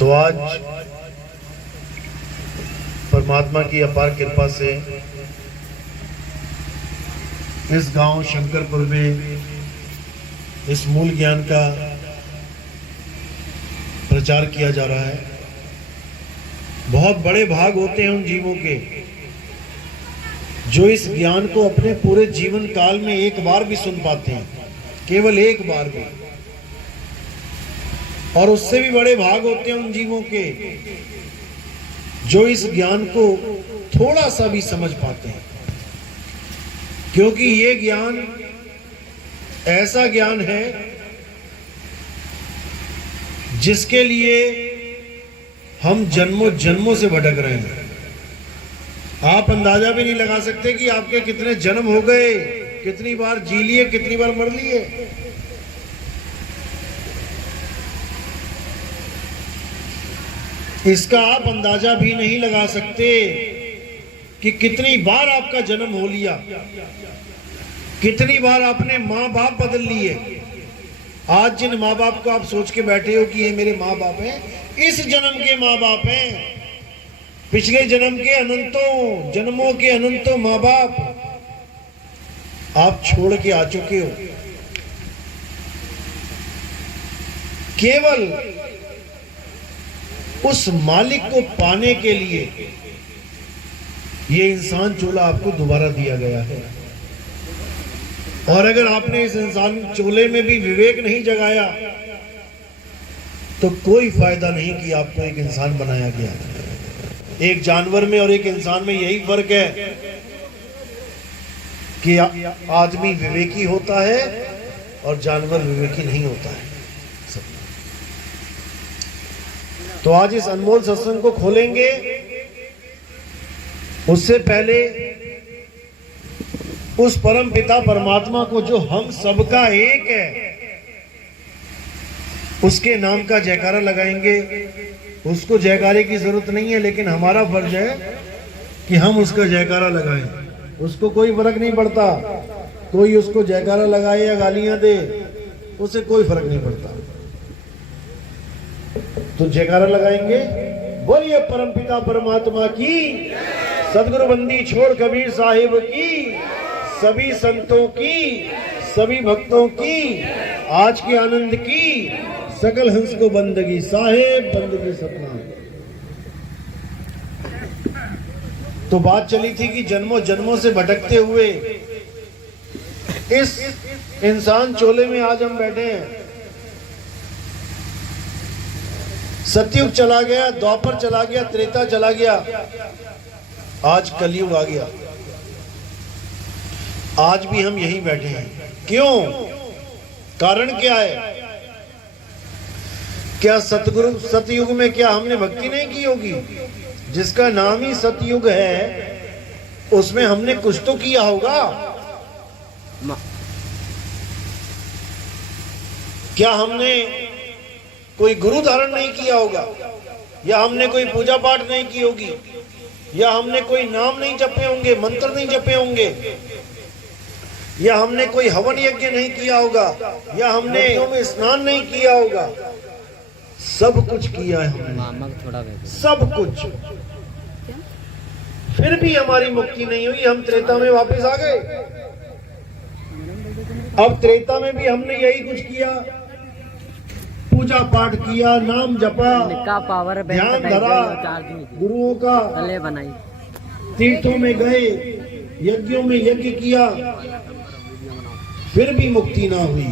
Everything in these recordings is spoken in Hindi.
तो आज परमात्मा की अपार कृपा से इस गांव शंकरपुर में इस मूल ज्ञान का प्रचार किया जा रहा है। बहुत बड़े भाग होते हैं उन जीवों के जो इस ज्ञान को अपने पूरे जीवन काल में एक बार भी सुन पाते हैं, केवल एक बार भी। और उससे भी बड़े भाग होते हैं उन जीवों के जो इस ज्ञान को थोड़ा सा भी समझ पाते हैं, क्योंकि ये ज्ञान ऐसा ज्ञान है जिसके लिए हम जन्मों जन्मों से भटक रहे हैं। आप अंदाजा भी नहीं लगा सकते कि आपके कितने जन्म हो गए, कितनी बार जी लिए, कितनी बार मर लिए। इसका आप अंदाजा भी नहीं लगा सकते कि कितनी बार आपका जन्म हो लिया, कितनी बार आपने माँ बाप बदल लिए। आज जिन माँ बाप को आप सोच के बैठे हो कि ये मेरे माँ बाप हैं, इस जन्म के माँ बाप हैं। पिछले जन्म के अनंतों जन्मों के अनंतों माँ बाप आप छोड़ के आ चुके हो। केवल उस मालिक को पाने के लिए ये इंसान चोला आपको दोबारा दिया गया है। और अगर आपने इस इंसान चोले में भी विवेक नहीं जगाया तो कोई फायदा नहीं कि आपको एक इंसान बनाया गया। एक जानवर में और एक इंसान में यही फर्क है कि आदमी विवेकी होता है और जानवर विवेकी नहीं होता है। तो आज इस अनमोल सत्संग को खोलेंगे, उससे पहले उस परम पिता परमात्मा को जो हम सबका एक है, उसके नाम का जयकारा लगाएंगे। उसको जयकारे की जरूरत नहीं है, लेकिन हमारा फर्ज है कि हम उसका जयकारा लगाएं। उसको कोई फर्क नहीं पड़ता, कोई उसको जयकारा लगाए या गालियां दे, उसे कोई फर्क नहीं पड़ता। तो जयकारा लगाएंगे। बोलिए परम पिता परमात्मा की, सदगुरु बंदी छोड़ कबीर साहिब की, सभी संतों की, सभी भक्तों की, आज के आनंद की, सकल हंस को बंदगी साहेब बंदगी सपना। तो बात चली थी कि जन्मों जन्मों से भटकते हुए इस इंसान चोले में आज हम बैठे हैं। सतयुग चला गया, द्वापर चला गया, त्रेता चला गया, आज कलयुग आ गया। आज भी हम यहीं बैठे हैं। क्यों? कारण क्या है? क्या सतयुग में क्या हमने भक्ति नहीं की होगी? जिसका नाम ही सतयुग है उसमें हमने कुछ तो किया होगा। क्या हमने कोई गुरु धारण नहीं किया होगा, या हमने कोई पूजा पाठ नहीं की होगी, या हमने कोई नाम नहीं जपे होंगे, मंत्र नहीं जपे होंगे, या हमने कोई हवन यज्ञ नहीं किया होगा, या हमने में स्नान नहीं किया होगा। सब कुछ किया है हमने, सब कुछ। फिर भी हमारी मुक्ति नहीं हुई। हम त्रेता में वापस आ गए। अब त्रेता में भी हमने यही कुछ किया, पूजा पाठ किया, नाम जपा, ध्यान धरा, गुरुओं का बनाई, तीर्थों में गए, यज्ञों में यज्ञ किया, फिर भी मुक्ति ना हुई।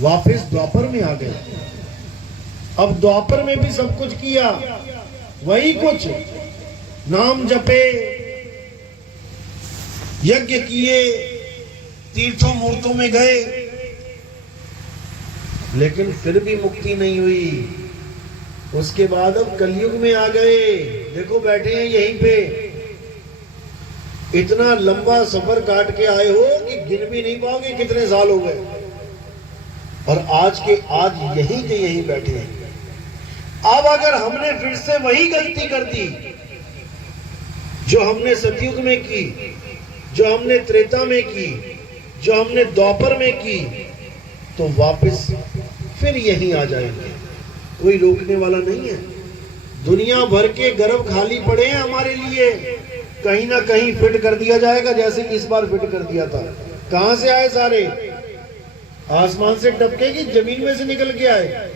वापस द्वापर में आ गए। अब द्वापर में भी सब कुछ किया, वही कुछ, नाम जपे, यज्ञ किए, तीर्थों मूर्तों में गए, लेकिन फिर भी मुक्ति नहीं हुई। उसके बाद अब कलयुग में आ गए। देखो बैठे हैं यहीं पे, इतना लंबा सफर काट के आए हो कि गिन भी नहीं पाओगे कितने साल हो गए, और आज के आज यहीं के यहीं बैठे हैं। अब अगर हमने फिर से वही गलती कर दी जो हमने सतयुग में की, जो हमने त्रेता में की, जो हमने द्वापर में की, तो वापस फिर यहीं आ जाएंगे। कोई रोकने वाला नहीं है। दुनिया भर के गर्भ खाली पड़े हैं हमारे लिए, कहीं ना कहीं फिट कर दिया जाएगा, जैसे कि इस बार फिट कर दिया था। कहां से आए सारे? आसमान से टपके कि जमीन में से निकल के आए?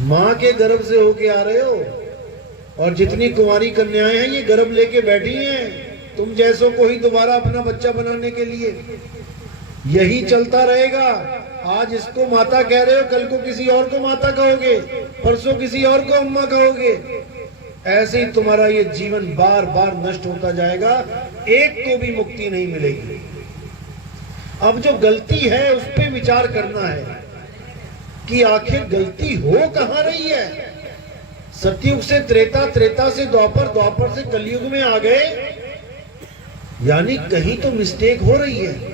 मां के गर्भ से होके आ रहे हो। और जितनी कुंवारी कन्याएं हैं ये गर्भ लेके बैठी हैं तुम जैसों को ही दोबारा अपना बच्चा बनाने के लिए। यही चलता रहेगा। आज इसको माता कह रहे हो, कल को किसी और को माता कहोगे, परसों किसी और को अम्मा कहोगे। ऐसे ही तुम्हारा ये जीवन बार बार नष्ट होता जाएगा, एक को भी मुक्ति नहीं मिलेगी। अब जो गलती है उस पर विचार करना है कि आखिर गलती हो कहां रही है। सतयुग से त्रेता, त्रेता से द्वापर, द्वापर से कलयुग में आ गए, यानी कहीं तो मिस्टेक हो रही है।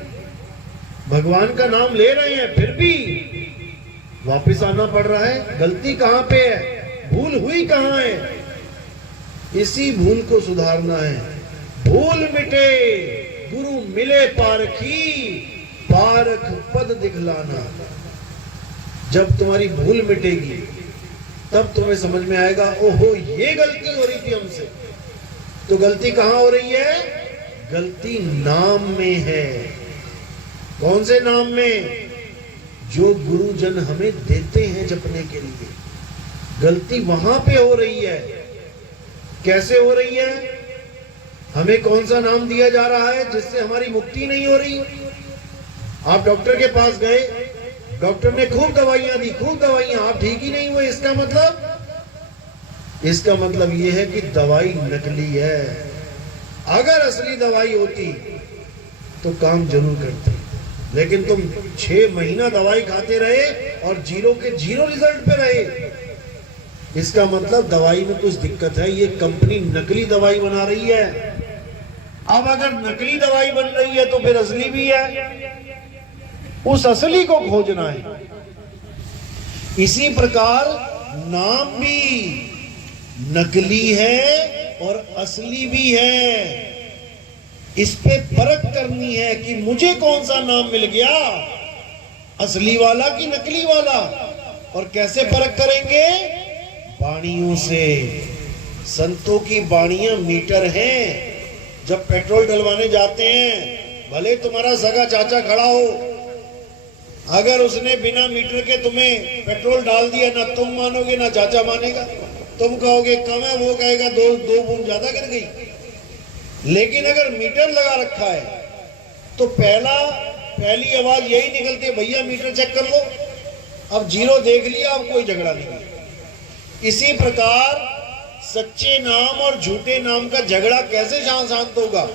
भगवान का नाम ले रहे हैं फिर भी वापस आना पड़ रहा है। गलती कहां पे है, भूल हुई कहां है, इसी भूल को सुधारना है। भूल मिटे गुरु मिले पारखी, पारख पद दिखलाना। जब तुम्हारी भूल मिटेगी तब तुम्हें समझ में आएगा, ओहो ये गलती हो रही थी हमसे। तो गलती कहां हो रही है? गलती नाम में है। कौन से नाम में? जो गुरुजन हमें देते हैं जपने के लिए। गलती वहां पे हो रही है। कैसे हो रही है? हमें कौन सा नाम दिया जा रहा है जिससे हमारी मुक्ति नहीं हो रही? आप डॉक्टर के पास गए, डॉक्टर ने खूब दवाइयां दी, खूब दवाइयां, आप ठीक ही नहीं हुए। इसका मतलब यह है कि दवाई नकली है। अगर असली दवाई होती तो काम जरूर करते, लेकिन तुम 6 महीना दवाई खाते रहे और जीरो के जीरो रिजल्ट पे रहे। इसका मतलब दवाई में कुछ दिक्कत है, ये कंपनी नकली दवाई बना रही है। अब अगर नकली दवाई बन रही है तो फिर असली भी है, उस असली को खोजना है। इसी प्रकार नाम भी नकली है और असली भी है। इस पे परख करनी है कि मुझे कौन सा नाम मिल गया, असली वाला कि नकली वाला। और कैसे परख करेंगे? बाणियों से। संतों की बाणियां मीटर हैं। जब पेट्रोल डलवाने जाते हैं, भले तुम्हारा सगा चाचा खड़ा हो, अगर उसने बिना मीटर के तुम्हें पेट्रोल डाल दिया, ना तुम मानोगे ना चाचा मानेगा। तुम कहोगे कम है, वो कहेगा दो बूंद ज्यादा गिर गई। लेकिन अगर मीटर लगा रखा है तो पहली आवाज यही निकलती है, भैया मीटर चेक कर लो। अब जीरो देख लिया, अब कोई झगड़ा नहीं। इसी प्रकार सच्चे नाम और झूठे नाम का झगड़ा कैसे शांत होगा?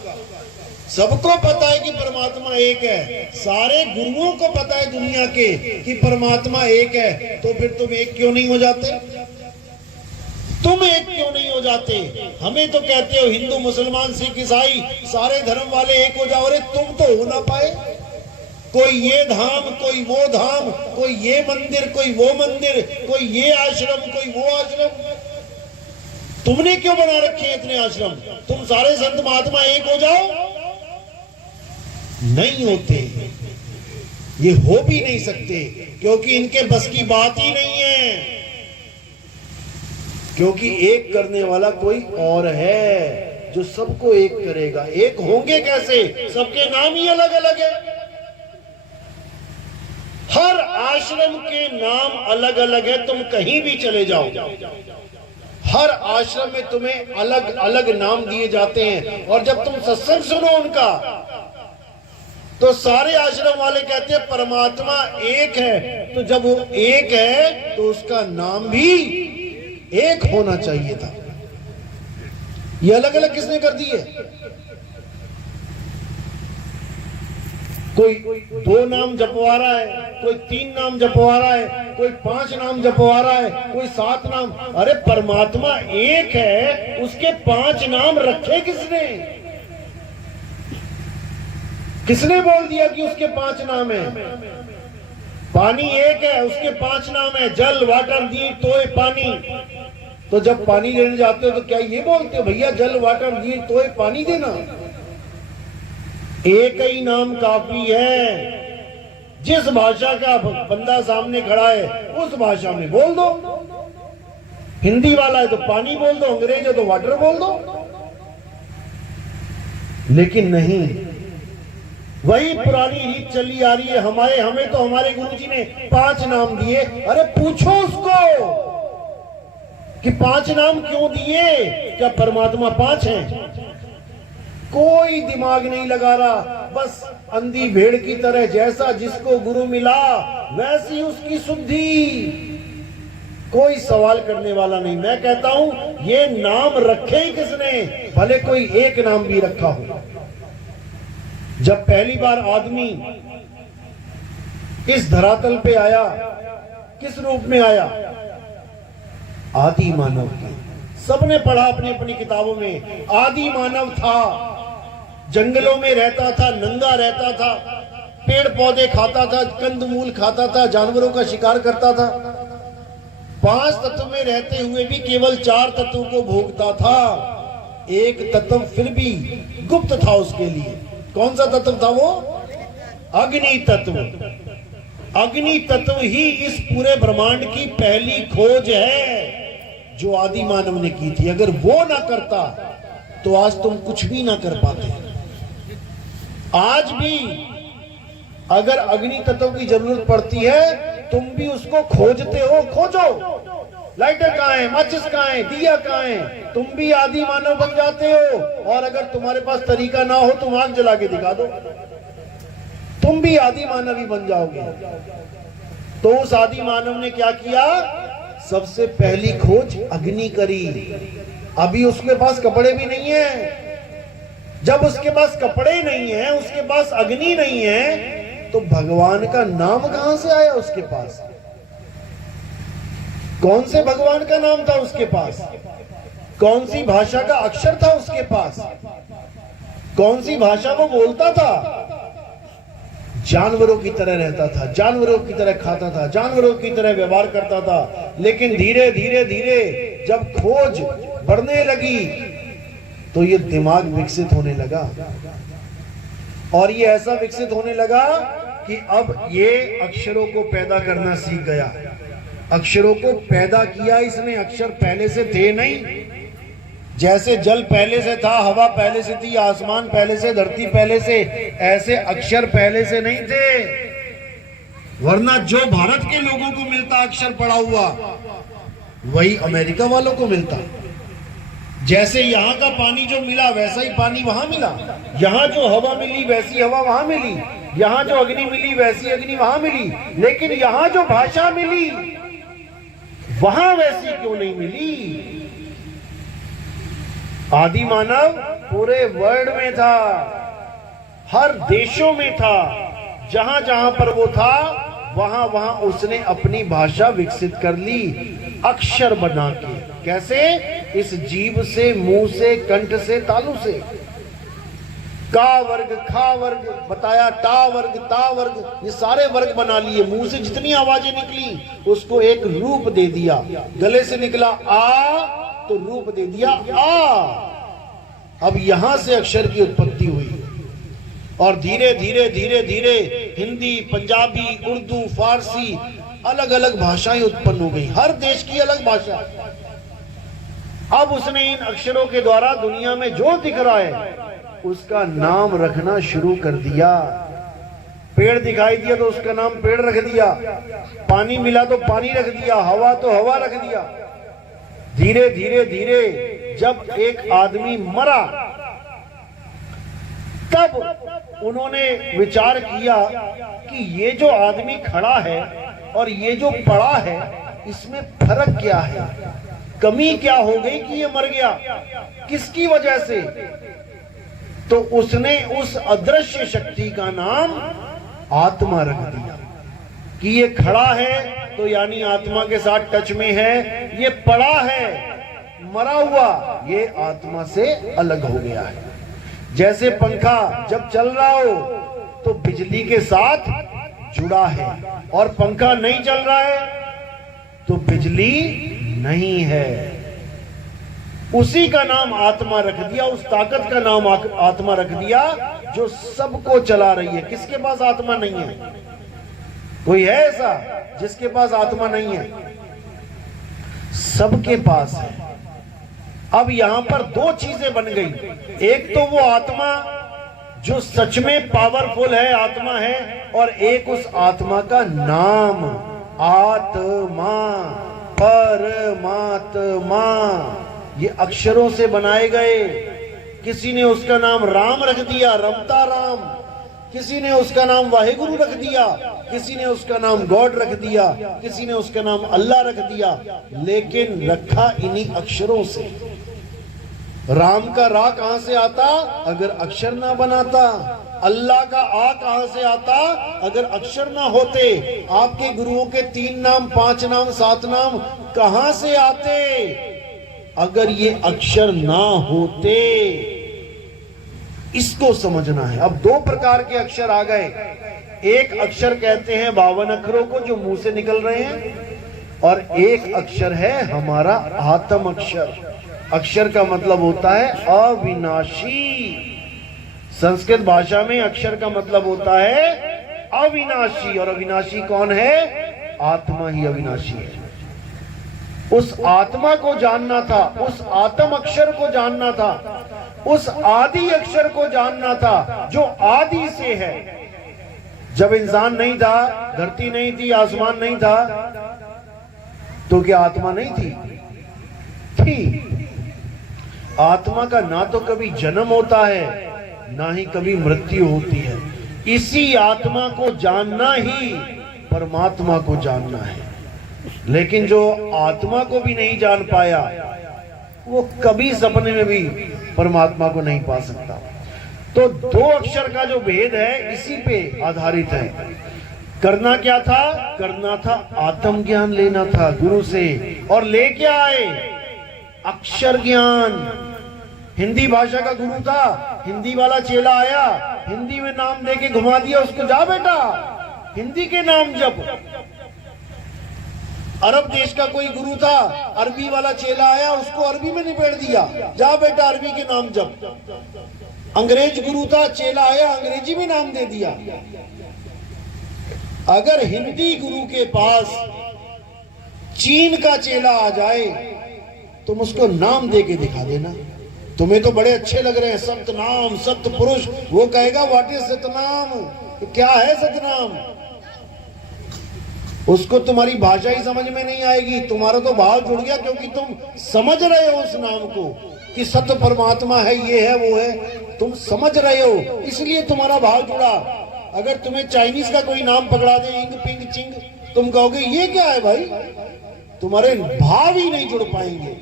सबको पता है कि परमात्मा एक है, सारे गुरुओं को पता है दुनिया के कि परमात्मा एक है, तो फिर तुम एक क्यों नहीं हो जाते? तुम एक क्यों नहीं हो जाते? हमें तो कहते हो हिंदू मुसलमान सिख ईसाई सारे धर्म वाले एक हो जाओ। अरे तुम तो हो ना पाए। कोई ये धाम, कोई वो धाम, कोई ये मंदिर, कोई वो मंदिर, कोई ये आश्रम, कोई वो आश्रम। तुमने क्यों बना रखे हैं इतने आश्रम? तुम सारे संत महात्मा एक हो जाओ। नहीं होते, ये हो भी नहीं सकते, क्योंकि इनके बस की बात ही नहीं है। क्योंकि एक करने वाला कोई और है जो सबको एक करेगा। एक होंगे कैसे? सबके नाम ही अलग अलग है। हर आश्रम के नाम अलग अलग है। तुम कहीं भी चले जाओ, हर आश्रम में तुम्हें अलग अलग नाम दिए जाते हैं। और जब तुम सत्संग सुनो उनका, तो सारे आश्रम वाले कहते हैं परमात्मा एक है। तो जब वो एक है तो उसका नाम भी एक होना चाहिए था। ये अलग अलग किसने कर दी है? कोई 2 नाम जपवा रहा है, कोई 3 नाम जपवा रहा है, कोई 5 नाम जपवा रहा है, कोई 7 नाम। अरे परमात्मा एक है, उसके 5 नाम रखे किसने? किसने बोल दिया कि उसके 5 नाम है? पानी एक है, उसके 5 नाम है, जल, वाटर, नीर, तोय, पानी। तो जब पानी लेने जाते हो तो क्या ये बोलते हो भैया जल, वाटर, नीर, तोय, पानी देना? एक ही नाम काफी है। जिस भाषा का बंदा सामने खड़ा है उस भाषा में बोल दो। हिंदी वाला है तो पानी बोल दो, अंग्रेज है तो वाटर बोल दो। लेकिन नहीं, वही पुरानी रीत चली आ रही है। हमें तो हमारे गुरुजी ने 5 नाम दिए। अरे पूछो उसको कि 5 नाम क्यों दिए? क्या परमात्मा 5 हैं? कोई दिमाग नहीं लगा रहा, बस अंधी भेड़ की तरह जैसा जिसको गुरु मिला वैसी उसकी शुद्धि। कोई सवाल करने वाला नहीं। मैं कहता हूं ये नाम रखे ही किसने, भले कोई एक नाम भी रखा हो। जब पहली बार आदमी इस धरातल पे आया, किस रूप में आया? आदि मानव के। सबने पढ़ा अपनी अपनी किताबों में, आदि मानव था, जंगलों में रहता था, नंगा रहता था, पेड़ पौधे खाता था, कंदमूल खाता था, जानवरों का शिकार करता था। 5 तत्व में रहते हुए भी केवल 4 तत्वों को भोगता था। एक तत्व फिर भी गुप्त था उसके लिए। कौन सा तत्व था वो? अग्नि तत्व। अग्नि तत्व ही इस पूरे ब्रह्मांड की पहली खोज है जो आदि मानव ने की थी। अगर वो ना करता तो आज तुम कुछ भी ना कर पाते। आज भी अगर अग्नि तत्व की जरूरत पड़ती है तुम भी उसको खोजते हो। खोजो, लाइटर कहाँ है, माचिस कहाँ है, दिया कहाँ है, तुम भी आदि मानव बन जाते हो। और अगर तुम्हारे पास तरीका ना हो तुम आग जला के दिखा दो, तुम भी आदि मानव ही बन जाओगे। तो उस आदि मानव ने क्या किया? सबसे पहली खोज अग्नि करी। अभी उसके पास कपड़े भी नहीं है। जब उसके पास कपड़े नहीं है, उसके पास अग्नि नहीं है, तो भगवान का नाम कहां से आया उसके पास? कौन से भगवान का नाम था उसके पास? कौन सी भाषा का अक्षर था उसके पास? कौन सी भाषा वो बोलता था? जानवरों की तरह रहता था, जानवरों की तरह खाता था, जानवरों की तरह व्यवहार करता था। लेकिन धीरे धीरे धीरे जब खोज बढ़ने लगी तो ये दिमाग विकसित होने लगा। और ये ऐसा विकसित होने लगा कि अब ये अक्षरों को पैदा करना सीख गया। अक्षरों को पैदा किया इसने। अक्षर पहले से थे नहीं। जैसे जल पहले से था, हवा पहले से थी, आसमान पहले से, धरती पहले से, ऐसे अक्षर पहले से नहीं थे। वरना जो भारत के लोगों को मिलता अक्षर पड़ा हुआ, वही अमेरिका वालों को मिलता। जैसे यहाँ का पानी जो मिला वैसा ही पानी वहां मिला। यहाँ जो हवा मिली वैसी हवा वहां मिली। यहाँ जो अग्नि मिली वैसी अग्नि वहां मिली। लेकिन यहाँ जो भाषा मिली वहां वैसी क्यों नहीं मिली? आदि मानव पूरे वर्ल्ड में था, हर देशों में था। जहां जहां पर वो था वहां वहां उसने अपनी भाषा विकसित कर ली, अक्षर बना के। कैसे? इस जीभ से, मुंह से, कंठ से, तालु से। का वर्ग, खा वर्ग बताया, टा वर्ग, ता वर्ग, ये सारे वर्ग बना लिए। मुंह से जितनी आवाजें निकली उसको एक रूप दे दिया। गले से निकला आ तो रूप दे दिया आ। अब यहां से अक्षर की उत्पत्ति हुई। और धीरे धीरे धीरे धीरे हिंदी, पंजाबी, उर्दू, फारसी, अलग अलग भाषाएं उत्पन्न हो गई। हर देश की अलग भाषा। अब उसने इन अक्षरों के द्वारा दुनिया में जो दिख रहा है उसका नाम रखना शुरू कर दिया। पेड़ दिखाई दिया तो उसका नाम पेड़ रख दिया, पानी मिला तो पानी रख दिया, हवा तो हवा रख दिया। धीरे धीरे धीरे जब एक आदमी मरा तब उन्होंने विचार किया कि ये जो आदमी खड़ा है और ये जो पड़ा है इसमें फर्क क्या है, कमी क्या हो गई कि ये मर गया, किसकी वजह से? तो उसने उस अदृश्य शक्ति का नाम आत्मा रख दिया कि ये खड़ा है तो यानी आत्मा के साथ टच में है, ये पड़ा है मरा हुआ ये आत्मा से अलग हो गया है। जैसे पंखा जब चल रहा हो तो बिजली के साथ जुड़ा है और पंखा नहीं चल रहा है तो बिजली नहीं है। उसी का नाम आत्मा रख दिया, उस ताकत का नाम आत्मा रख दिया जो सबको चला रही है। किसके पास आत्मा नहीं है? कोई है ऐसा जिसके पास आत्मा नहीं है? सबके पास है। अब यहां पर दो चीजें बन गई, एक तो वो आत्मा जो सच में पावरफुल है, आत्मा है, और एक उस आत्मा का नाम, आत्मा, परमात्मा। ये अक्षरों से बनाए गए। किसी ने उसका नाम राम रख दिया, रमता राम, किसी ने उसका नाम वाहेगुरु रख दिया, किसी ने उसका नाम गॉड रख दिया, किसी ने उसका नाम अल्लाह रख दिया, लेकिन रखा इन्हीं अक्षरों से। राम का रा कहां से आता अगर अक्षर ना बनाता? अल्लाह का आ कहां से आता अगर अक्षर ना होते? आपके गुरुओं के 3 नाम, 5 नाम, 7 नाम कहां से आते अगर ये अक्षर ना होते? इसको समझना है। अब 2 प्रकार के अक्षर आ गए। एक अक्षर कहते हैं 52 अक्षरों को जो मुंह से निकल रहे हैं, और एक अक्षर है हमारा आत्म अक्षर। अक्षर का मतलब होता है अविनाशी। संस्कृत भाषा में अक्षर का मतलब होता है अविनाशी, और अविनाशी कौन है? आत्मा ही अविनाशी है। उस आत्मा को जानना था, उस आत्म अक्षर को जानना था, उस आदि अक्षर को जानना था जो आदि से है। जब इंसान नहीं था, धरती नहीं थी, आसमान नहीं था, तो क्या आत्मा नहीं थी? थी। आत्मा का ना तो कभी जन्म होता है, ना ही कभी मृत्यु होती है। इसी आत्मा को जानना ही परमात्मा को जानना है। लेकिन जो आत्मा को भी नहीं जान पाया, वो कभी सपने में भी परमात्मा को नहीं पा सकता। तो 2 अक्षर का जो भेद है इसी पे आधारित है। करना क्या था? करना था आत्म ज्ञान लेना था गुरु से, और ले क्या आए? अक्षर ज्ञान। हिंदी भाषा का गुरु था, हिंदी वाला चेला आया, हिंदी में नाम देके घुमा दिया उसको, जा बेटा हिंदी के नाम जप। अरब देश का कोई गुरु था, अरबी वाला चेला आया, उसको अरबी में निपेट दिया, जा बेटा अरबी के नाम जप। अंग्रेज गुरु था, चेला आया, अंग्रेजी में नाम दे दिया। अगर हिंदी गुरु के पास चीन का चेला आ जाए, तुम उसको नाम दे के दिखा देना। तुम्हें तो बड़े अच्छे लग रहे हैं सतनाम, सतपुरुष, वो कहेगा व्हाट इज सतनाम, तो क्या है सतनाम? उसको तुम्हारी भाषा ही समझ में नहीं आएगी। तुम्हारा तो भाव जुड़ गया क्योंकि तुम समझ रहे हो उस नाम को कि सत्य परमात्मा है, ये है, वो है, तुम समझ रहे हो, इसलिए तुम्हारा भाव जुड़ा। अगर तुम्हें चाइनीज का कोई नाम पकड़ा दे, इंग पिंग चिंग, तुम कहोगे ये क्या है भाई? तुम्हारे भाव ही नहीं जुड़ पाएंगे।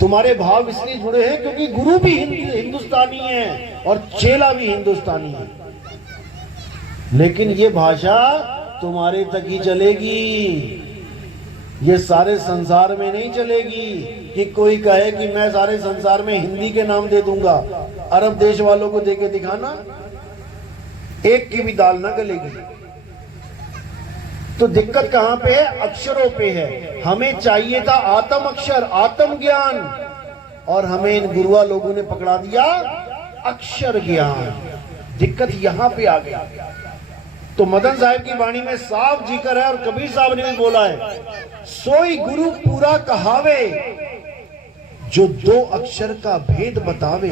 तुम्हारे भाव इसलिए जुड़े हैं क्योंकि गुरु भी हिंदुस्तानी है और चेला भी हिंदुस्तानी है। लेकिन ये भाषा तुम्हारे तक ही चलेगी, ये सारे संसार में नहीं चलेगी। कि कोई कहे कि मैं सारे संसार में हिंदी के नाम दे दूंगा, अरब देश वालों को देके दिखाना, एक की भी दाल ना गलेगी। तो दिक्कत कहां पे है? अक्षरों पे है। हमें चाहिए था आत्म अक्षर, आत्म ज्ञान, और हमें इन गुरुआ लोगों ने पकड़ा दिया अक्षर ज्ञान। दिक्कत यहां पे आ गई। तो मदन साहब की वाणी में साफ जिक्र है, और कबीर साहब ने भी बोला है, सोई गुरु पूरा कहावे जो 2 अक्षर का भेद बतावे,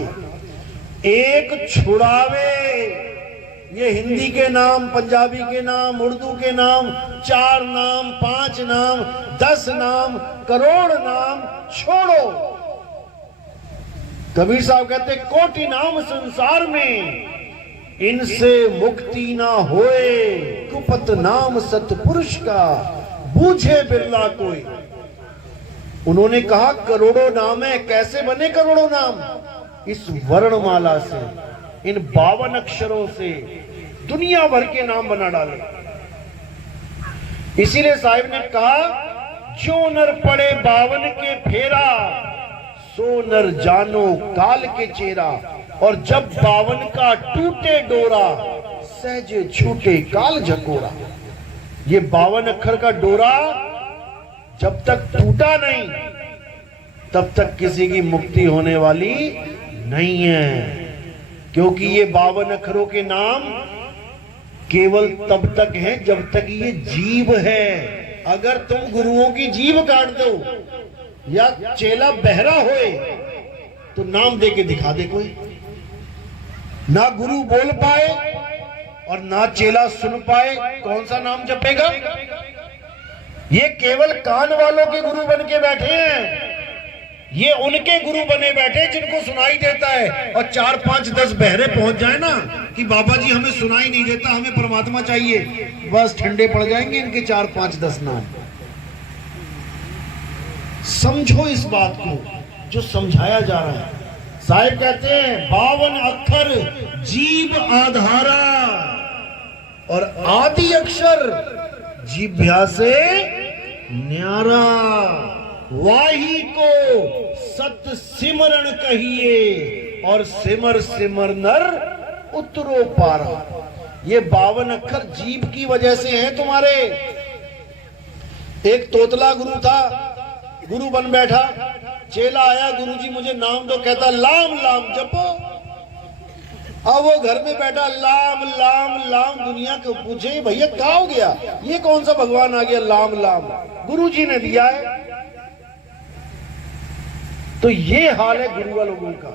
एक छुड़ावे। ये हिंदी के नाम, पंजाबी के नाम, उर्दू के नाम, 4 नाम, 5 नाम, 10 नाम, करोड़ नाम छोड़ो। कबीर साहब कहते कोटि नाम संसार में, इनसे मुक्ति ना होए, कुपत नाम सतपुरुष का बूझे बिरला कोई। उन्होंने कहा करोड़ों नाम है। कैसे बने करोड़ों नाम? इस वर्णमाला से, इन 52 अक्षरों से दुनिया भर के नाम बना डाले। इसीलिए साहिब ने कहा जो नर पड़े 52 के फेरा, सो नर जानो काल के चेहरा। और जब 52 का टूटे डोरा, सहजे छूटे काल झकोरा। ये 52 अक्षर का डोरा जब तक टूटा नहीं, तब तक किसी की मुक्ति होने वाली नहीं है। क्योंकि ये 52 अक्षरों के नाम केवल तब तक है जब तक ये जीभ है। अगर तुम गुरुओं की जीभ काट दो या चेला बहरा होए तो नाम दे के दिखा दे कोई। ना गुरु बोल पाए और ना चेला सुन पाए, कौन सा नाम जपेगा? ये केवल कान वालों के गुरु बन के बैठे हैं। ये उनके गुरु बने बैठे जिनको सुनाई देता है, और 4 5 10 बहरे पहुंच जाए ना कि बाबा जी हमें सुनाई नहीं देता, हमें परमात्मा चाहिए, बस ठंडे पड़ जाएंगे इनके 4 5 10 नाम। समझो इस बात को जो समझाया जा रहा है। साहिब कहते हैं 52 अक्षर जीभ आधारा, और आदि अक्षर जीभ्या से न्यारा। वाही को सत सिमरण कहिए, और सिमर सिमर नर उतरो पारा। ये 52 अक्षर जीभ की वजह से हैं तुम्हारे। एक तोतला गुरु था, गुरु बन बैठा, चेला आया, गुरुजी मुझे नाम दो, कहता लाम लाम जपो। अब वो घर में बैठा लाम लाम लाम, दुनिया को पूछे भैया क्या हो गया, ये कौन सा भगवान आ गया लाम लाम, गुरुजी ने दिया है। तो ये हाल है गुरु लोगों का।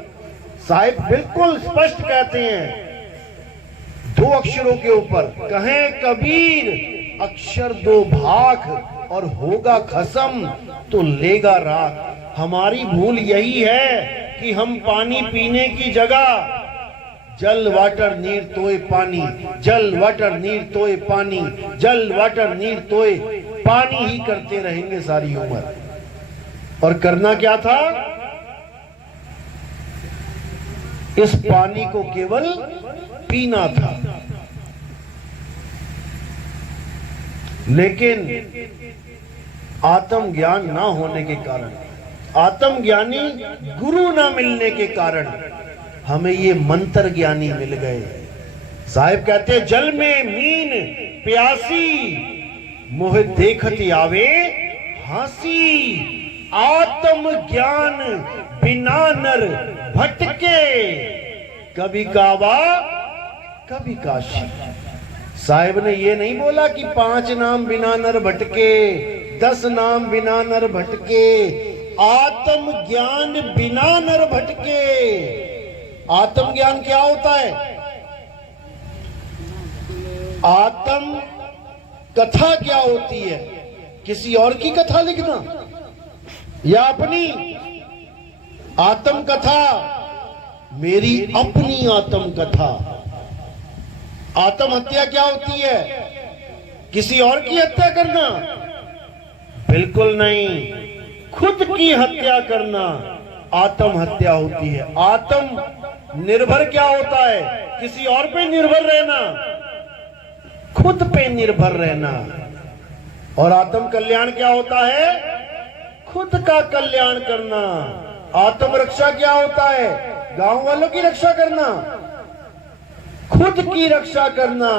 साहिब बिल्कुल स्पष्ट कहते हैं 2 अक्षरों के ऊपर, कहें कबीर अक्षर 2 भाग, और होगा खसम तो लेगा राख। हमारी भूल यही है कि हम पानी पीने की जगह जल वाटर नीर तोए पानी, जल वाटर नीर तोए पानी, जल वाटर नीर तोए पानी ही करते रहेंगे सारी उम्र। और करना क्या था? इस पानी को केवल पीना था। लेकिन आत्म ज्ञान ना होने के कारण, आत्म ज्ञानी गुरु ना मिलने के कारण हमें ये मंत्र ज्ञानी मिल गए। साहिब कहते जल में मीन प्यासी, मोह देखत आवे हासी। आत्म ज्ञान बिना नर भटके, कभी काबा कभी काशी। साहिब ने ये नहीं बोला कि 5 नाम बिना नर भटके, 10 नाम बिना नर भटके, आत्म ज्ञान बिना नर भटके। आत्म ज्ञान क्या होता है? आत्म कथा क्या होती है? किसी और की कथा लिखना या अपनी? आत्म कथा मेरी अपनी आत्म कथा। आत्म हत्या क्या होती है? किसी और की हत्या करना? बिल्कुल नहीं, खुद की हत्या करना आत्म हत्या होती है। आत्म निर्भर क्या होता है? किसी और पे निर्भर रहना, खुद पे निर्भर रहना। और आत्म कल्याण क्या होता है? खुद का कल्याण करना। आत्म रक्षा क्या होता है? गांव वालों की रक्षा करना, खुद की रक्षा करना।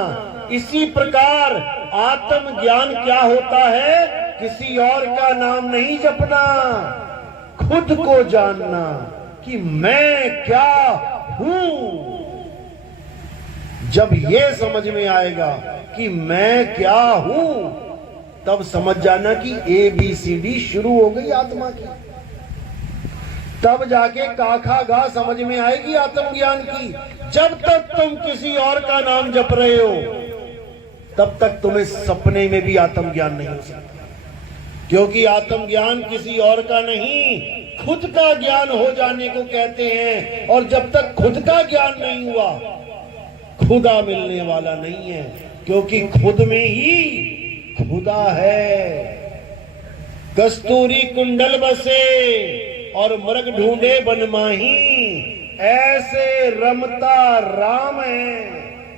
इसी प्रकार आत्म ज्ञान क्या होता है? किसी और का नाम नहीं जपना, खुद को जानना कि मैं क्या हूं। जब यह समझ में आएगा कि मैं क्या हूं, तब समझ जाना कि ABCD शुरू हो गई आत्मा की। तब जाके काखा गा समझ में आएगी आत्म ज्ञान की। जब तक तुम किसी और का नाम जप रहे हो, तब तक तुम्हें सपने में भी आत्म ज्ञान नहीं हो सकता। क्योंकि आत्म ज्ञान किसी और का नहीं, खुद का ज्ञान हो जाने को कहते हैं। और जब तक खुद का ज्ञान नहीं हुआ, खुदा मिलने वाला नहीं है। क्योंकि खुद में ही खुदा है। कस्तूरी कुंडल बसे और मृग ढूंढे बनमाही, ऐसे रमता राम है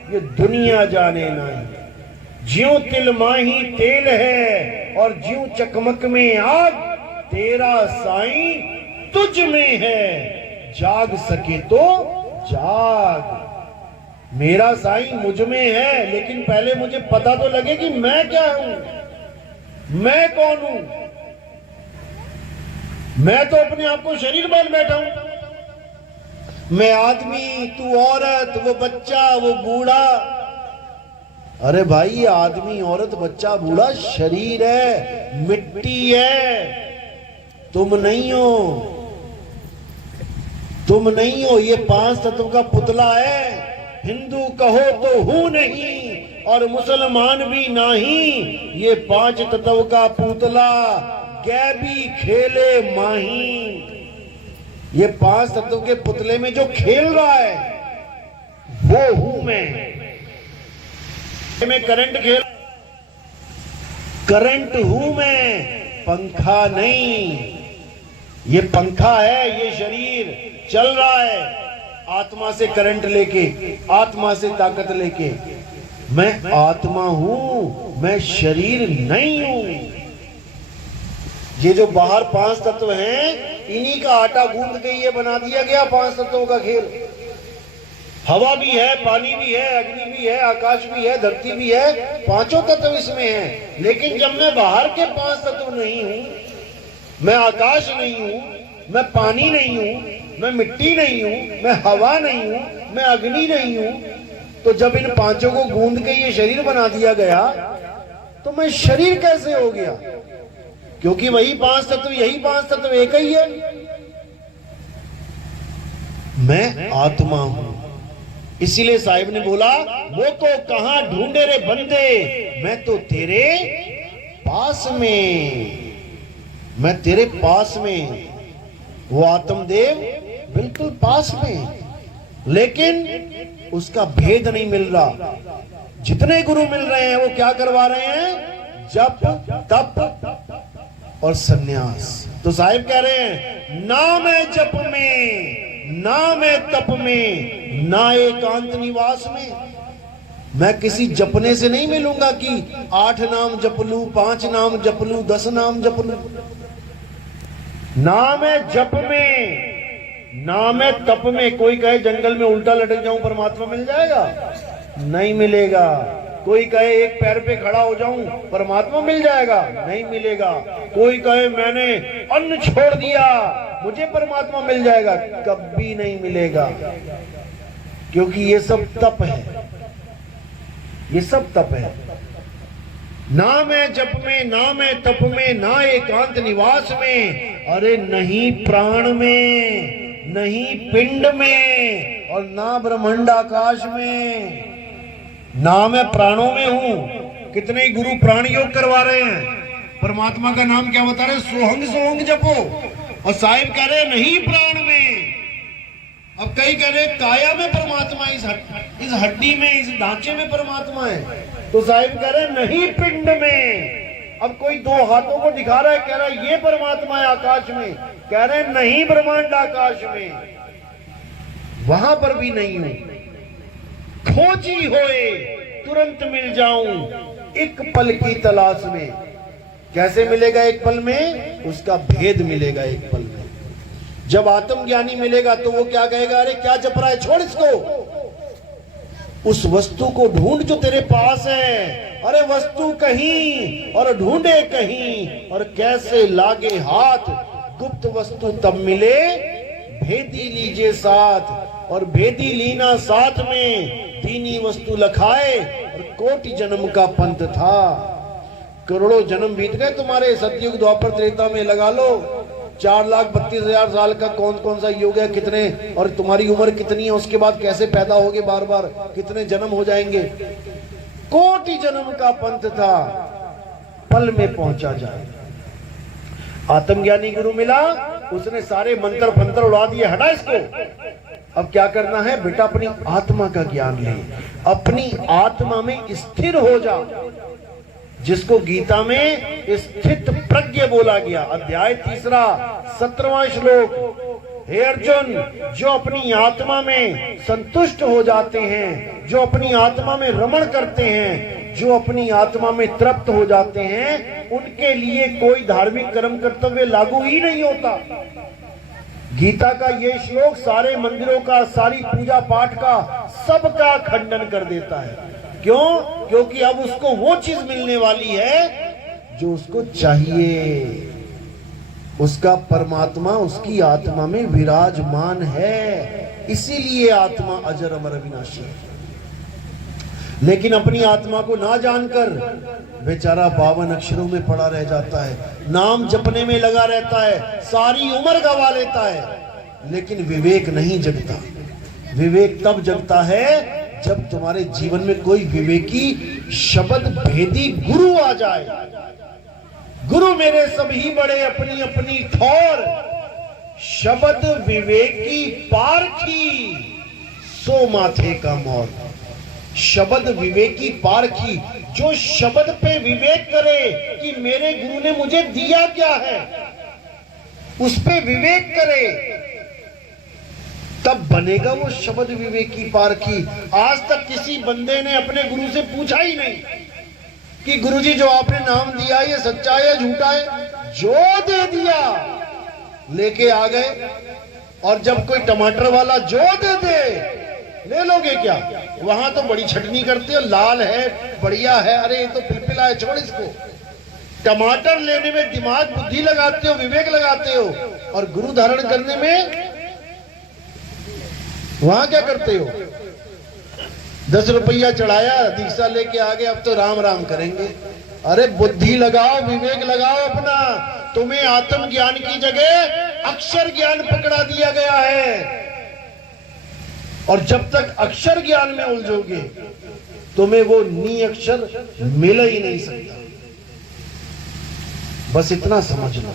ये दुनिया जाने नहीं। ज्यों तिल माही तेल है और ज्यों चकमक में आग, तेरा साईं तुझ में है, जाग सके तो जाग। मेरा साईं मुझ में है, लेकिन पहले मुझे पता तो लगे कि मैं क्या हूं, मैं कौन हूं। मैं तो अपने आप को शरीर मान बैठा हूं। मैं आदमी, तू औरत, वो बच्चा, वो बूढ़ा, अरे भाई ये आदमी औरत बच्चा बूढ़ा शरीर है, मिट्टी है, तुम नहीं हो, तुम नहीं हो। ये 5 तत्व का पुतला है। हिंदू कहो तो हूं नहीं और मुसलमान भी नहीं, ये 5 तत्व का पुतला गैबी खेले माही। ये 5 तत्व के पुतले में जो खेल रहा है वो हूं मैं करंट खेल, करंट हूं मैं, पंखा नहीं। ये पंखा है, ये शरीर चल रहा है आत्मा से करंट लेके, आत्मा से ताकत लेके। मैं आत्मा हूं, मैं शरीर नहीं हूं। ये जो बाहर 5 तत्व हैं, इन्हीं का आटा गूंद के ये बना दिया गया 5 तत्वों का खेल। हवा भी है, पानी भी है, अग्नि भी है, आकाश भी है, धरती भी है, 5 तत्व इसमें हैं। लेकिन जब मैं बाहर के 5 तत्व नहीं हूं, मैं आकाश नहीं हूं, मैं पानी नहीं हूं, मैं मिट्टी नहीं हूं, मैं हवा नहीं हूं, मैं अग्नि नहीं हूं, तो जब इन 5 को गूंद के ये शरीर बना दिया गया तो मैं शरीर कैसे हो गया? क्योंकि वही 5 तत्व, यही 5 तत्व एक ही है। मैं आत्मा हूं। इसीलिए साहिब ने बोला, वो तो कहां ढूंढे रे बंदे, मैं तो तेरे पास में, मैं तेरे पास में। वो आत्मदेव बिल्कुल पास में, लेकिन उसका भेद नहीं मिल रहा। जितने गुरु मिल रहे हैं वो क्या करवा रहे हैं? जप, तप और सन्यास। तो साहिब कह रहे हैं, ना मैं जप में, ना मैं तप में, ना एकांत निवास में। मैं किसी जपने से नहीं मिलूंगा कि 8 नाम जप लूं, 5 नाम जप लूं, 10 नाम जप लूं। ना मैं जप में, ना मैं तप में। कोई कहे जंगल में उल्टा लटक जाऊं परमात्मा मिल जाएगा? नहीं मिलेगा। कोई कहे एक पैर पे खड़ा हो जाऊं परमात्मा मिल जाएगा? नहीं मिलेगा। कोई कहे मैंने अन्न छोड़ दिया मुझे परमात्मा मिल जाएगा? कभी नहीं मिलेगा। क्योंकि ये सब तप है, ये सब तप है। ना मैं जप में, ना मैं तप में, ना एकांत निवास में, अरे नहीं प्राण में, नहीं पिंड में, और ना ब्रह्मांड आकाश में। ना मैं प्राणों में हूं। कितने ही गुरु प्राण योग करवा रहे हैं, परमात्मा का नाम क्या बता रहे? सोहंग सोहंग जपो। और साहिब कह रहे नहीं प्राण में। अब कई कह रहे काया में परमात्मा, इस हड्डी में, इस ढांचे में परमात्मा है। तो साहिब कह रहे नहीं पिंड में। अब कोई 2 हाथों को दिखा रहा है, कह रहा है ये परमात्मा है आकाश में, कह रहे नहीं ब्रह्मांड आकाश में, वहां पर भी नहीं हूं। खोजी होए तुरंत मिल जाऊं एक पल की तलाश में। कैसे मिलेगा एक पल में? उसका भेद मिलेगा एक पल में। जब आत्मज्ञानी मिलेगा तो वो क्या कहेगा? अरे क्या जप रहा है, छोड़ इसको, उस वस्तु को ढूंढ जो तेरे पास है। अरे वस्तु कहीं और ढूंढे कहीं, और कैसे लागे हाथ, गुप्त वस्तु तब मिले भेदी लीजिए साथ। और भेदी लीना साथ में, दीनी वस्तु लखाए, और कोटि जन्म का पंथ था। करोड़ों जन्म बीत गए तुम्हारे, सतयुग द्वापर त्रेता में लगा लो। 4,32,000 साल का कौन कौन सा युग है, कितने, और तुम्हारी उम्र कितनी है, उसके बाद कैसे पैदा होगे, बार बार कितने जन्म हो जाएंगे। कोटि जन्म का पंथ था, पल में पहुंचा जाए। आत्मज्ञानी गुरु मिला, उसने सारे मंत्र फंत्र उड़ा दिए, हटा इसको। अब क्या करना है बेटा? अपनी आत्मा का ज्ञान ले, अपनी आत्मा में स्थिर हो जा, जिसको गीता में स्थित प्रज्ञ बोला गया। अध्याय 3 17वां श्लोक। हे अर्जुन, जो अपनी आत्मा में संतुष्ट हो जाते हैं, जो अपनी आत्मा में रमण करते हैं, जो अपनी आत्मा में तृप्त हो जाते हैं, उनके लिए कोई धार्मिक कर्म कर्तव्य लागू ही नहीं होता। गीता का ये श्लोक सारे मंदिरों का, सारी पूजा पाठ का, सबका खंडन कर देता है। क्यों? क्योंकि अब उसको वो चीज मिलने वाली है जो उसको चाहिए। उसका परमात्मा उसकी आत्मा में विराजमान है, इसीलिए आत्मा अजर अमर अविनाशी है। लेकिन अपनी आत्मा को ना जानकर बेचारा 52 अक्षरों में पड़ा रह जाता है, नाम जपने में लगा रहता है, सारी उम्र गवा लेता है, लेकिन विवेक नहीं जगता। विवेक तब जगता है जब तुम्हारे जीवन में कोई विवेकी शब्द भेदी गुरु आ जाए। गुरु मेरे सभी बड़े अपनी अपनी ठौर, शब्द विवेकी पारखी सो माथे का मोर। शब्द विवेकी पारखी, जो शब्द पे विवेक करे कि मेरे गुरु ने मुझे दिया क्या है, उस पे विवेक करे, तब बनेगा वो शब्द विवेकी पारखी। आज तक किसी बंदे ने अपने गुरु से पूछा ही नहीं कि गुरुजी जो आपने नाम दिया ये सच्चा है या झूठा है, जो दे दिया लेके आ गए। और जब कोई टमाटर वाला जो दे दे, ले लोगे क्या? वहां तो बड़ी छटनी करते हो, लाल है, बढ़िया है, अरे ये तो पिलपिला है, छोड़ इसको। टमाटर लेने में दिमाग बुद्धि लगाते हो, विवेक लगाते हो, और गुरु धारण करने में वहां क्या करते हो? 10 रुपया चढ़ाया, दीक्षा लेके आ गए, अब तो राम राम करेंगे। अरे बुद्धि लगाओ, विवेक लगाओ अपना। तुम्हें आत्म ज्ञान की जगह अक्षर ज्ञान पकड़ा दिया गया है, और जब तक अक्षर ज्ञान में उलझोगे तुम्हें वो नी अक्षर मिल ही नहीं सकता। बस इतना समझ लो।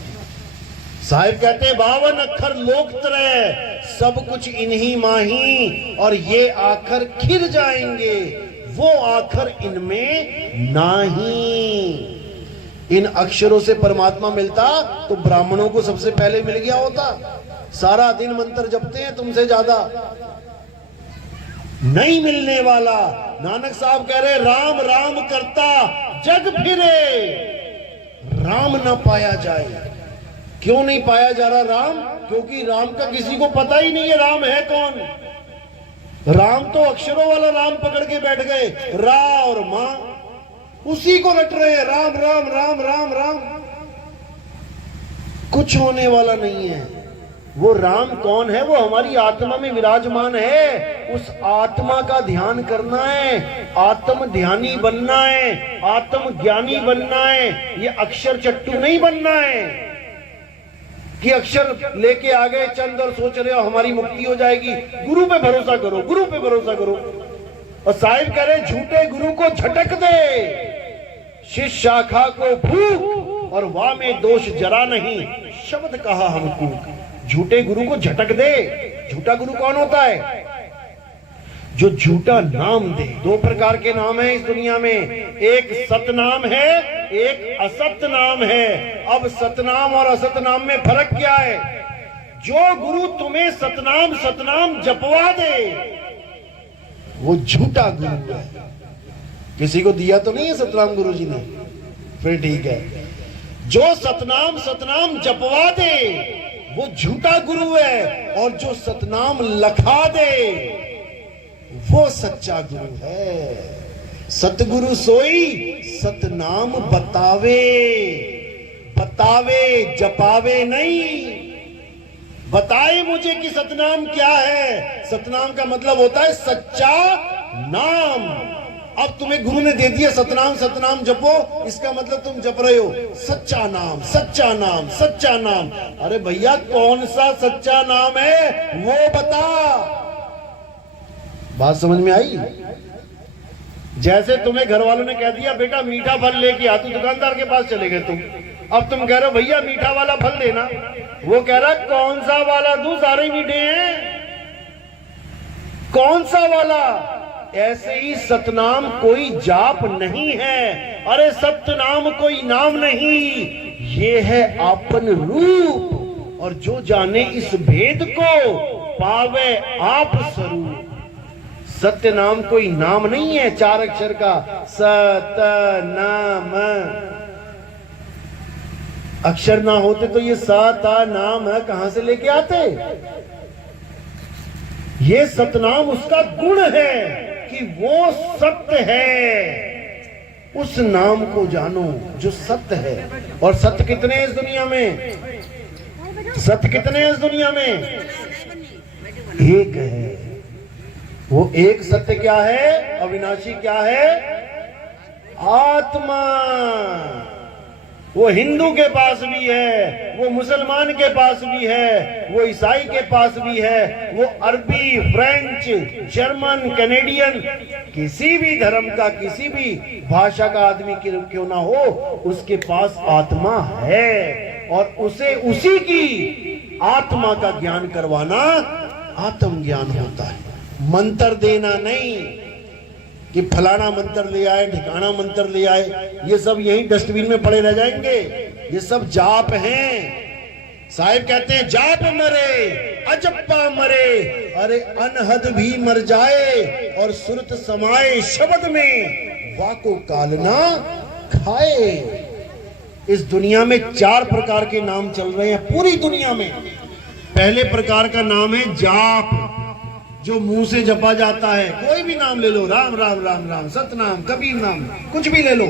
साहिब कहते हैं 52 अक्षर लोक त्रय, सब कुछ इन्हीं माही, और ये आखर खिर जाएंगे, वो आखर इनमें नाही। इन अक्षरों से परमात्मा मिलता तो ब्राह्मणों को सबसे पहले मिल गया होता। सारा दिन मंत्र जपते हैं तुमसे ज्यादा। नहीं मिलने वाला। नानक साहब कह रहे राम राम करता जग फिरे, राम ना पाया जाए। क्यों नहीं पाया जा रहा राम? क्योंकि राम का किसी को पता ही नहीं है राम है कौन। राम तो अक्षरों वाला राम पकड़ के बैठ गए, रा और मां, उसी को रट रहे हैं, राम राम राम राम राम। कुछ होने वाला नहीं है। वो राम कौन है? वो हमारी आत्मा में विराजमान है। उस आत्मा का ध्यान करना है, आत्म ध्यानी बनना है, आत्म ज्ञानी बनना है। ये अक्षर चट्टू नहीं बनना है कि अक्षर लेके आ गए चंद और सोच रहे हो हमारी मुक्ति हो जाएगी। गुरु पे भरोसा करो, गुरु पे भरोसा करो। और साहिब कह रहे झूठे गुरु को झटक दे, शिष्य शाखा को फूक, और वाह में दोष जरा नहीं, शब्द कहा हमको। झूठे गुरु को झटक दे। झूठा गुरु कौन होता है? जो झूठा नाम दे। 2 प्रकार के नाम है इस दुनिया में, एक सतनाम है, एक असत नाम है। अब सतनाम और असत नाम में फर्क क्या है? जो गुरु तुम्हें सतनाम सतनाम जपवा दे वो झूठा गुरु है। किसी को दिया तो नहीं है सतनाम गुरु जी ने? फिर ठीक है। जो सतनाम सतनाम जपवा दे वो झूठा गुरु है, और जो सतनाम लखा दे वो सच्चा गुरु है। सतगुरु सोई सतनाम बतावे, बतावे जपावे नहीं। बताए मुझे कि सतनाम क्या है। सतनाम का मतलब होता है सच्चा नाम। अब तुम्हें गुरु ने दे दिया सतनाम सतनाम जपो, इसका मतलब तुम जप रहे हो सच्चा नाम सच्चा नाम सच्चा नाम। अरे भैया कौन सा सच्चा नाम है वो बता। बात समझ में आई? जैसे तुम्हें घर वालों ने कह दिया बेटा मीठा फल लेके आ, तू दुकानदार के पास चले गए तुम। अब तुम कह रहे हो भैया मीठा वाला फल देना, वो कह रहा कौन सा वाला दूं, सारे मीठे हैं, कौन सा वाला। ऐसे ही सतनाम कोई जाप नहीं है। अरे सतनाम कोई नाम नहीं, ये है आपन रूप। और जो जाने इस भेद को पावे आप स्वरूप। सत्य नाम कोई नाम नहीं है 4 अक्षर का। सतनाम अक्षर ना होते तो ये सता नाम है कहां से लेके आते? ये सतनाम उसका गुण है कि वो सत्य है। उस नाम को जानो जो सत्य है। और सत्य कितने हैं इस दुनिया में? सत्य कितने हैं इस दुनिया में? एक है। वो एक सत्य क्या है? अविनाशी क्या है? आत्मा। वो हिंदू के पास भी है, वो मुसलमान के पास भी है, वो ईसाई के पास भी है, वो अरबी, फ्रेंच, जर्मन, कैनेडियन, किसी भी धर्म का, किसी भी भाषा का आदमी क्यों ना हो, उसके पास आत्मा है। और उसे उसी की आत्मा का ज्ञान करवाना आत्मज्ञान होता है। मंत्र देना नहीं कि फलाना मंत्र ले आए, ठिकाना मंत्र ले आए, ये सब यही डस्टबिन में पड़े रह जाएंगे। ये सब जाप हैं। साहिब कहते हैं जाप मरे अजप्पा मरे, अरे अनहद भी मर जाए और सुरत समाए शब्द में, वाको कालना खाए। इस दुनिया में 4 प्रकार के नाम चल रहे हैं पूरी दुनिया में। पहले प्रकार का नाम है जाप, जो मुंह से जपा जाता है। कोई भी नाम ले लो, राम राम राम राम, सतनाम, कबीर नाम, कुछ भी ले लो,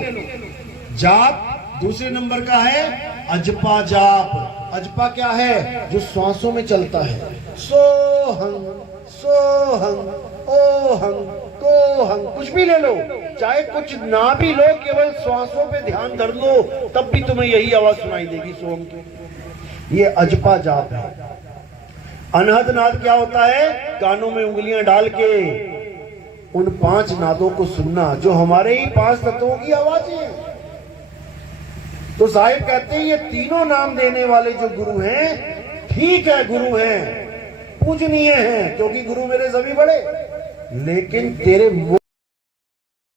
जाप। दूसरे नंबर का है अजपा जाप। अजपा क्या है? जो श्वासों में चलता है। सोहंग सोहंग ओहंग कोहंग, कुछ भी ले लो, चाहे कुछ ना भी लो, केवल श्वासों पे ध्यान धर लो, तब भी तुम्हें यही आवाज सुनाई देगी, सोहंग की। ये अजपा जाप है। अनहद नाद क्या होता है? कानों में उंगलियां डाल के उन 5 नादों को सुनना, जो हमारे ही 5 तत्वों की आवाजें हैं। तो साहिब कहते हैं ये तीनों नाम देने वाले जो गुरु हैं, ठीक है, गुरु हैं, पूजनीय हैं, क्योंकि गुरु मेरे सभी बड़े, लेकिन तेरे